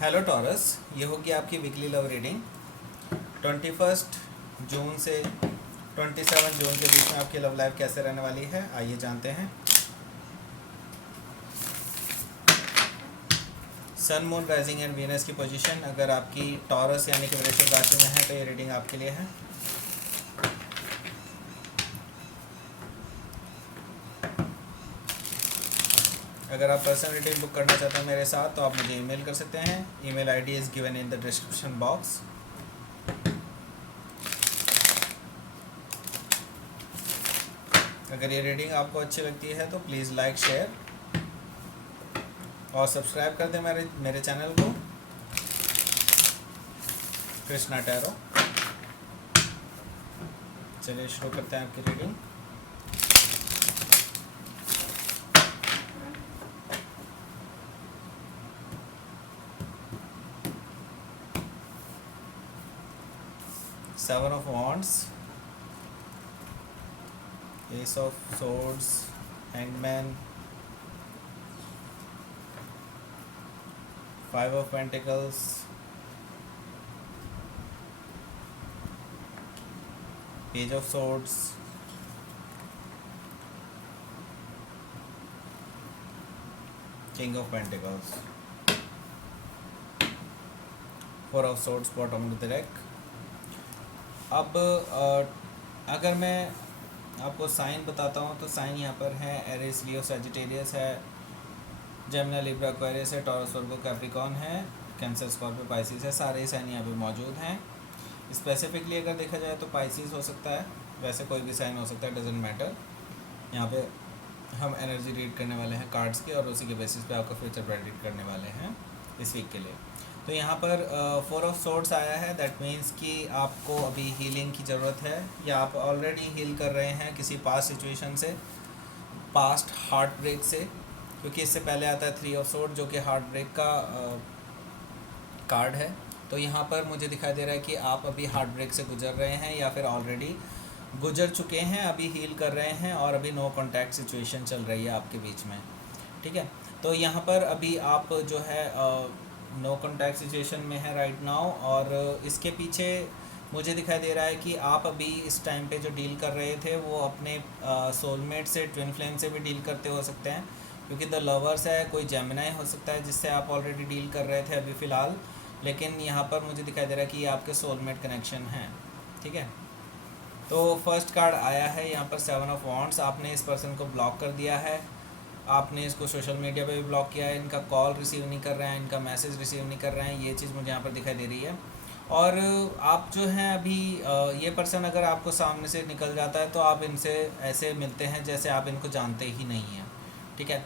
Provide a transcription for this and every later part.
Hello taurus, ये होगी आपकी वीकली लव रीडिंग 21 जून से 27 जून के बीच में आपकी लव लाइफ कैसे रहने वाली है, आइए जानते हैं। सन, मून, राइजिंग एंड वीनस की पोजीशन अगर आपकी टॉरस यानी कि वृश्चिक राशि में है तो ये रीडिंग आपके लिए है। अगर आप पर्सनल रीडिंग बुक करना चाहते हैं मेरे साथ तो आप मुझे ईमेल कर सकते हैं। Email ID is given in the description box. अगर ये रीडिंग आपको अच्छी लगती है तो प्लीज़ लाइक, शेयर और सब्सक्राइब कर दें मेरे चैनल को कृष्णा टैरो। चलिए शुरू करते हैं आपकी reading. Seven of Wands, Ace of Swords, Hangman, Five of Pentacles, Page of Swords, King of Pentacles, Four of Swords bottom of the deck। अब अगर मैं आपको साइन बताता हूँ तो साइन यहाँ पर है एरिस, लियो, सैजिटेरियस है, जेमिनी, लिब्रा, एक्वेरियस है, टॉरस, वर्गो, कैप्रिकॉर्न है, कैंसर, स्कॉर्पियो, पाइसिस है। सारे ही साइन यहाँ पे मौजूद हैं। स्पेसिफिकली अगर देखा जाए तो पाइसिस हो सकता है, वैसे कोई भी साइन हो सकता है, डजेंट मैटर। यहाँ पे हम एनर्जी रीड करने वाले हैं कार्ड्स की और उसी के बेसिस पे आपका फ्यूचर प्रेडिक्ट करने वाले हैं इस वीक के लिए। तो यहाँ पर फोर ऑफ सोर्ड्स आया है, दैट मीन्स कि आपको अभी हीलिंग की ज़रूरत है या आप ऑलरेडी हील कर रहे हैं किसी पास्ट सिचुएशन से, पास्ट हार्ट ब्रेक से, क्योंकि इससे पहले आता है थ्री ऑफ सोर्ड जो कि हार्ट ब्रेक का कार्ड है। तो यहाँ पर मुझे दिखाई दे रहा है कि आप अभी हार्ट ब्रेक से गुजर रहे हैं या फिर ऑलरेडी गुजर चुके हैं, अभी हील कर रहे हैं और अभी नो कॉन्टैक्ट सिचुएशन चल रही है आपके बीच में। ठीक है, तो यहाँ पर अभी आप जो है नो कॉन्टैक्ट सिचुएशन में है राइट नाउ, और इसके पीछे मुझे दिखाई दे रहा है कि आप अभी इस टाइम पे जो डील कर रहे थे वो अपने सोलमेट से, ट्विन फ्लेम से भी डील करते हो सकते हैं, क्योंकि द लवर्स है, कोई जेमिनी हो सकता है जिससे आप ऑलरेडी डील कर रहे थे अभी फ़िलहाल, लेकिन यहाँ पर मुझे दिखाई दे रहा है कि ये आपके सोलमेट कनेक्शन हैं। ठीक है, तो फर्स्ट कार्ड आया है यहाँ पर सेवन ऑफ वॉन्ड्स। आपने इस पर्सन को ब्लॉक कर दिया है, आपने इसको सोशल मीडिया पे भी ब्लॉक किया है, इनका कॉल रिसीव नहीं कर रहे हैं, इनका मैसेज रिसीव नहीं कर रहे हैं, ये चीज़ मुझे यहाँ पर दिखाई दे रही है। और आप जो हैं अभी ये पर्सन अगर आपको सामने से निकल जाता है तो आप इनसे ऐसे मिलते हैं जैसे आप इनको जानते ही नहीं हैं। ठीक है,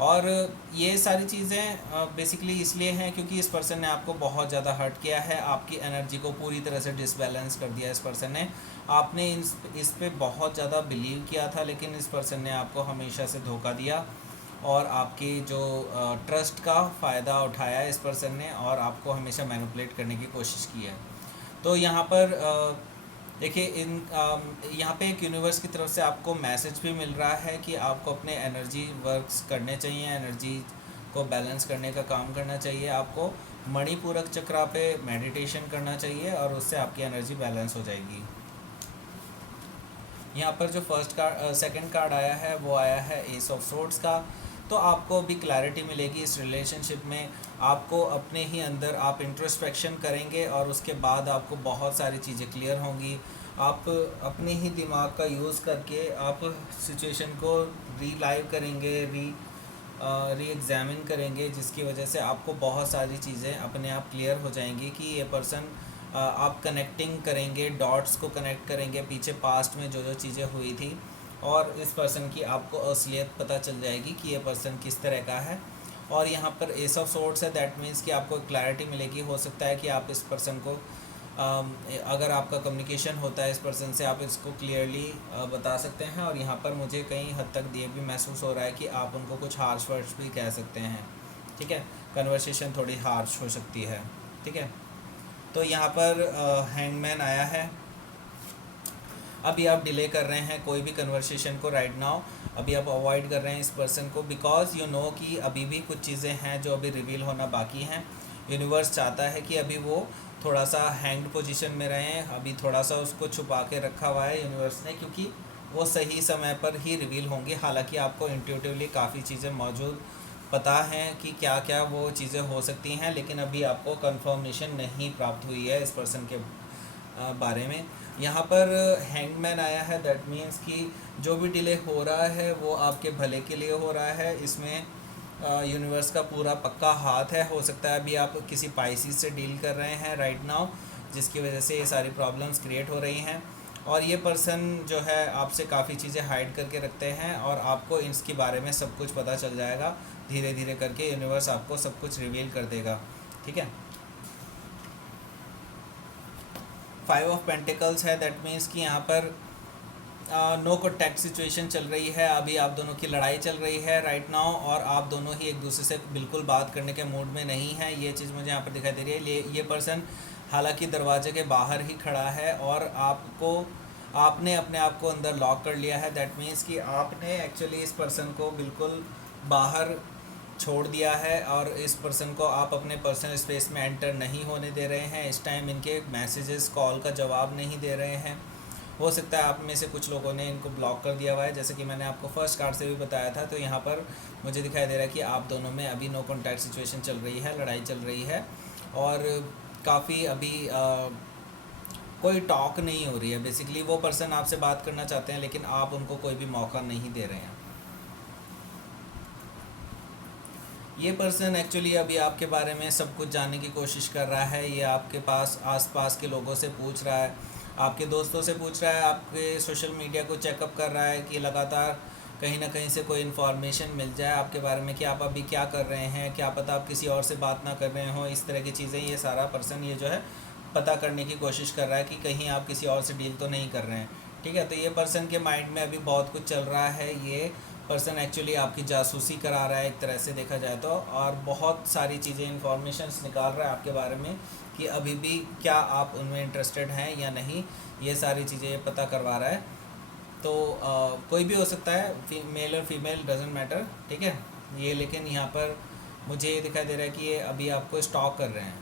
और ये सारी चीज़ें बेसिकली इसलिए हैं क्योंकि इस पर्सन ने आपको बहुत ज़्यादा हर्ट किया है, आपकी एनर्जी को पूरी तरह से डिसबैलेंस कर दिया इस पर्सन ने। आपने इस पे बहुत ज़्यादा बिलीव किया था, लेकिन इस पर्सन ने आपको हमेशा से धोखा दिया और आपकी जो ट्रस्ट का फ़ायदा उठाया इस पर्सन ने और आपको हमेशा मैनिपुलेट करने की कोशिश की है। तो यहाँ पर देखिए यहाँ पे एक यूनिवर्स की तरफ से आपको मैसेज भी मिल रहा है कि आपको अपने एनर्जी वर्क्स करने चाहिए, एनर्जी को बैलेंस करने का काम करना चाहिए, आपको मणिपूरक चक्रा पे मेडिटेशन करना चाहिए और उससे आपकी एनर्जी बैलेंस हो जाएगी। यहाँ पर जो सेकंड कार्ड आया है वो आया है एस ऑफ सोर्ड्स का। तो आपको अभी क्लैरिटी मिलेगी इस रिलेशनशिप में, आपको अपने ही अंदर आप इंट्रोस्पेक्शन करेंगे और उसके बाद आपको बहुत सारी चीज़ें क्लियर होंगी। आप अपने ही दिमाग का यूज़ करके आप सिचुएशन को रीलाइव करेंगे, री एग्ज़ामिन करेंगे, जिसकी वजह से आपको बहुत सारी चीज़ें अपने आप क्लियर हो जाएंगी कि ये पर्सन आप कनेक्टिंग करेंगे, डॉट्स को कनेक्ट करेंगे पीछे पास्ट में जो जो चीज़ें हुई थी, और इस पर्सन की आपको असलियत पता चल जाएगी कि ये पर्सन किस तरह का है। और यहाँ पर एस ऑफ सोर्ड्स है, दैट मीन्स कि आपको क्लैरिटी मिलेगी। हो सकता है कि आप इस पर्सन को अगर आपका कम्युनिकेशन होता है इस पर्सन से, आप इसको क्लियरली बता सकते हैं। और यहाँ पर मुझे कई हद तक ये भी महसूस हो रहा है कि आप उनको कुछ हार्श वर्ड्स भी कह सकते हैं। ठीक है, कन्वर्सेशन थोड़ी हार्श हो सकती है। ठीक है, तो यहाँ पर हैंगमैन आया है। अभी आप डिले कर रहे हैं कोई भी कन्वर्सेशन को राइट नाउ, अभी आप अवॉइड कर रहे हैं इस पर्सन को, बिकॉज यू नो कि अभी भी कुछ चीज़ें हैं जो अभी रिवील होना बाकी हैं। यूनिवर्स चाहता है कि अभी वो थोड़ा सा हैंग्ड पोजीशन में रहें, अभी थोड़ा सा उसको छुपा के रखा हुआ है यूनिवर्स ने, क्योंकि वो सही समय पर ही रिवील होंगी। हालांकि आपको इंट्यूटिवली काफ़ी चीज़ें मौजूद पता हैं कि क्या क्या वो चीज़ें हो सकती हैं, लेकिन अभी आपको कंफर्मेशन नहीं प्राप्त हुई है इस पर्सन के बारे में। यहाँ पर हैंगमैन आया है, दैट मीन्स कि जो भी डिले हो रहा है वो आपके भले के लिए हो रहा है। इसमें यूनिवर्स का पूरा पक्का हाथ है। हो सकता है अभी आप किसी पाइसिस से डील कर रहे हैं राइट नाउ, जिसकी वजह से ये सारी प्रॉब्लम्स क्रिएट हो रही हैं। और ये पर्सन जो है आपसे काफ़ी चीज़ें हाइड करके रखते हैं और आपको इसके बारे में सब कुछ पता चल जाएगा। धीरे धीरे करके यूनिवर्स आपको सब कुछ रिवील कर देगा, ठीक है। 5 ऑफ पेंटिकल्स है, दैट मीन्स कि यहाँ पर नो कॉन्टैक्ट सिचुएशन चल रही है। अभी आप दोनों की लड़ाई चल रही है राइट नाउ, और आप दोनों ही एक दूसरे से बिल्कुल बात करने के मूड में नहीं है। ये चीज़ मुझे यहाँ पर दिखाई दे रही है। ये पर्सन हालांकि दरवाजे के बाहर ही खड़ा है और आपने अपने आप को अंदर लॉक कर लिया है। दैट मीन्स कि आपने एक्चुअली इस पर्सन को बिल्कुल बाहर छोड़ दिया है और इस पर्सन को आप अपने पर्सनल स्पेस में एंटर नहीं होने दे रहे हैं। इस टाइम इनके मैसेजेस कॉल का जवाब नहीं दे रहे हैं। हो सकता है आप में से कुछ लोगों ने इनको ब्लॉक कर दिया हुआ है, जैसे कि मैंने आपको फर्स्ट कार्ड से भी बताया था। तो यहाँ पर मुझे दिखाई दे रहा है कि आप दोनों में अभी नो कॉन्टैक्ट सिचुएशन चल रही है, लड़ाई चल रही है और काफ़ी अभी कोई टॉक नहीं हो रही है। बेसिकली वो पर्सन आपसे बात करना चाहते हैं लेकिन आप उनको कोई भी मौका नहीं दे रहे हैं। ये पर्सन एक्चुअली अभी आपके बारे में सब कुछ जानने की कोशिश कर रहा है। ये आपके पास आसपास के लोगों से पूछ रहा है, आपके दोस्तों से पूछ रहा है, आपके सोशल मीडिया को चेकअप कर रहा है कि लगातार कहीं ना कहीं से कोई इन्फॉर्मेशन मिल जाए आपके बारे में कि आप अभी क्या कर रहे हैं, क्या पता आप किसी और से बात ना कर रहे हो, इस तरह की चीज़ें। ये सारा पर्सन ये जो है पता करने की कोशिश कर रहा है कि कहीं आप किसी और से डील तो नहीं कर रहे हैं, ठीक है। तो ये पर्सन के माइंड में अभी बहुत कुछ चल रहा है। ये पर्सन एक्चुअली आपकी जासूसी करा रहा है एक तरह से देखा जाए तो, और बहुत सारी चीज़ें इन्फॉर्मेशंस निकाल रहा है आपके बारे में कि अभी भी क्या आप उनमें इंटरेस्टेड हैं या नहीं। ये सारी चीज़ें ये पता करवा रहा है। तो कोई भी हो सकता है, मेल और फीमेल डजेंट मैटर, ठीक है ये। लेकिन यहाँ पर मुझे ये दिखाई दे रहा है कि ये अभी आपको स्टॉक कर रहे हैं।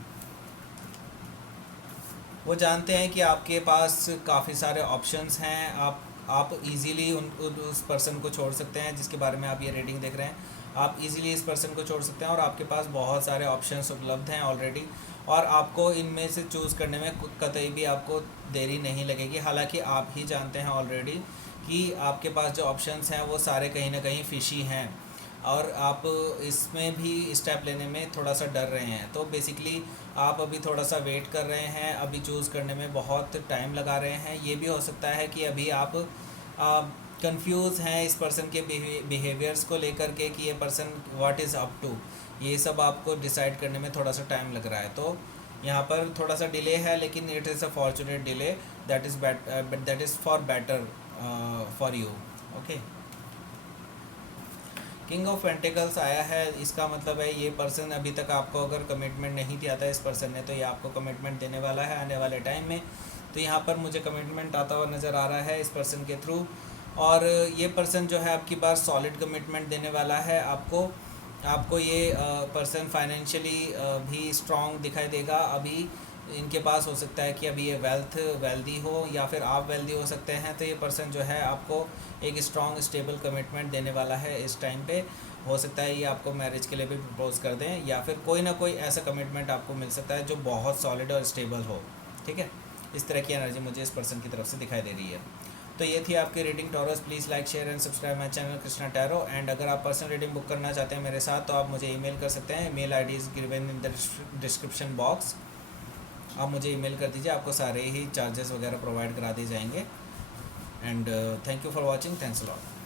वो जानते हैं कि आपके पास काफ़ी सारे ऑप्शंस हैं। आप इजीली उस पर्सन को छोड़ सकते हैं जिसके बारे में आप ये रेटिंग देख रहे हैं। आप इजीली इस पर्सन को छोड़ सकते हैं और आपके पास बहुत सारे ऑप्शंस उपलब्ध हैं ऑलरेडी, और आपको इनमें से चूज़ करने में कतई भी आपको देरी नहीं लगेगी। हालांकि आप ही जानते हैं ऑलरेडी कि आपके पास जो ऑप्शंस हैं वो सारे कहीं ना कहीं फिशी हैं और आप इसमें भी स्टेप लेने में थोड़ा सा डर रहे हैं। तो बेसिकली आप अभी थोड़ा सा वेट कर रहे हैं, अभी चूज़ करने में बहुत टाइम लगा रहे हैं। ये भी हो सकता है कि अभी आप कंफ्यूज हैं इस पर्सन के बिहेवियर्स को लेकर के कि ये person what is up to, ये सब आपको डिसाइड करने में थोड़ा सा टाइम लग रहा है। तो यहाँ पर थोड़ा सा डिले है, लेकिन it is a fortunate delay, that is for better for you, okay. King of pentacles आया है, इसका मतलब है ये पर्सन अभी तक आपको अगर कमिटमेंट नहीं दिया था इस पर्सन ने, तो ये आपको कमिटमेंट देने वाला है आने वाले टाइम में। तो यहाँ पर मुझे कमिटमेंट आता हुआ नज़र आ रहा है इस पर्सन के थ्रू, और ये पर्सन जो है आपकी बार सॉलिड कमिटमेंट देने वाला है आपको ये पर्सन फाइनेंशियली भी स्ट्रॉन्ग दिखाई देगा। अभी इनके पास हो सकता है कि अभी ये वेल्दी हो या फिर आप वेल्दी हो सकते हैं। तो ये पर्सन जो है आपको एक स्ट्रॉन्ग स्टेबल कमिटमेंट देने वाला है इस टाइम पे। हो सकता है ये आपको मैरिज के लिए भी प्रपोज कर दें, या फिर कोई ना कोई ऐसा कमिटमेंट आपको मिल सकता है जो बहुत सॉलिड और स्टेबल हो, ठीक है। इस तरह की एनर्जी मुझे इस पर्सन की तरफ से दिखाई दे रही है। तो ये थी आपकी reading taurus. Please like share and subscribe my channel Krishna tarot. And अगर आप पर्सनल रीडिंग बुक करना चाहते हैं मेरे साथ तो आप मुझे ईमेल कर सकते हैं। Mail ID is given in the description box. आप मुझे ईमेल कर दीजिए, आपको सारे ही चार्जेस वगैरह प्रोवाइड करा दिए जाएंगे। And thank you for watching, thanks a lot.